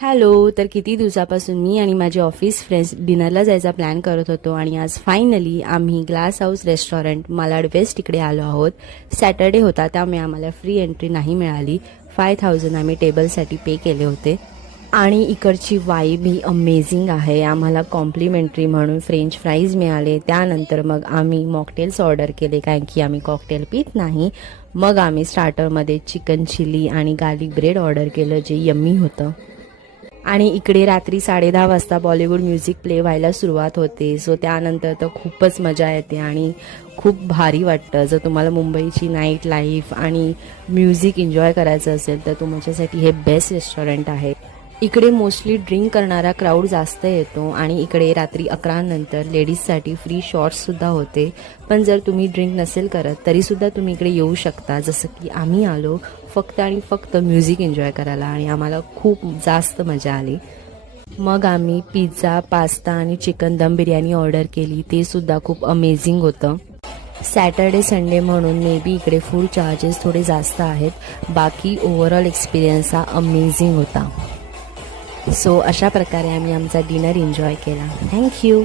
Hello. तर किती दिवसापासून मी आणि माझे ऑफिस फ्रेंड्स डिनरला जायचा प्लॅन करत होतो आणि आज फायनली आम्ही glass house restaurant Malad west इकडे आलो आहोत. सॅटर्डे होता त्यामुळे आम्हाला फ्री एंट्री नाही मिळाली. 5000 आम्ही टेबलसाठी पे केले होते आणि इकडची वाईब ही अमेझिंग आहे. आम्हाला कॉम्प्लिमेंटरी म्हणून फ्रेंच फ्राईज मिळाले. त्यानंतर मग आम्ही मॉकटेल्स ऑर्डर केले कारण की आम्ही कॉकटेल पित नाही. मग आम्ही स्टार्टरमध्ये चिकन चिली आणि गार्लिक ब्रेड ऑर्डर केलं जे यम्मी होतं. आणि इकडे रात्री 10:30 वाजता बॉलिवूड म्युझिक प्ले व्हायला सुरुवात होते. सो त्यानंतर तर खूपच मजा येते आणि खूप भारी वाटतं. जर तुम्हाला मुंबईची नाईट लाईफ आणि म्युझिक एन्जॉय करायचं असेल तर तुमच्यासाठी हे बेस्ट रेस्टॉरंट आहे. इकडे मोस्टली ड्रिंक करणारा क्राऊड जास्त येतो आणि इकडे रात्री 11 नंतर लेडीजसाठी फ्री शॉट्ससुद्धा होते. पण जर तुम्ही ड्रिंक नसेल करत तरीसुद्धा तुम्ही इकडे येऊ शकता. जसं की आम्ही आलो फक्त आणि फक्त म्युझिक एन्जॉय करायला आणि आम्हाला खूप जास्त मजा आली. मग आम्ही पिझ्झा, पास्ता आणि चिकन दम बिर्याणी ऑर्डर केली. ते सुद्धा खूप अमेझिंग होतं. सॅटर्डे संडे म्हणून मे बी इकडे फूड चार्जेस थोडे जास्त आहेत. बाकी ओव्हरऑल एक्सपिरियन्स हा अमेझिंग होता. सो अशा प्रकारे आम्ही आमचा डिनर एन्जॉय केला. थँक्यू.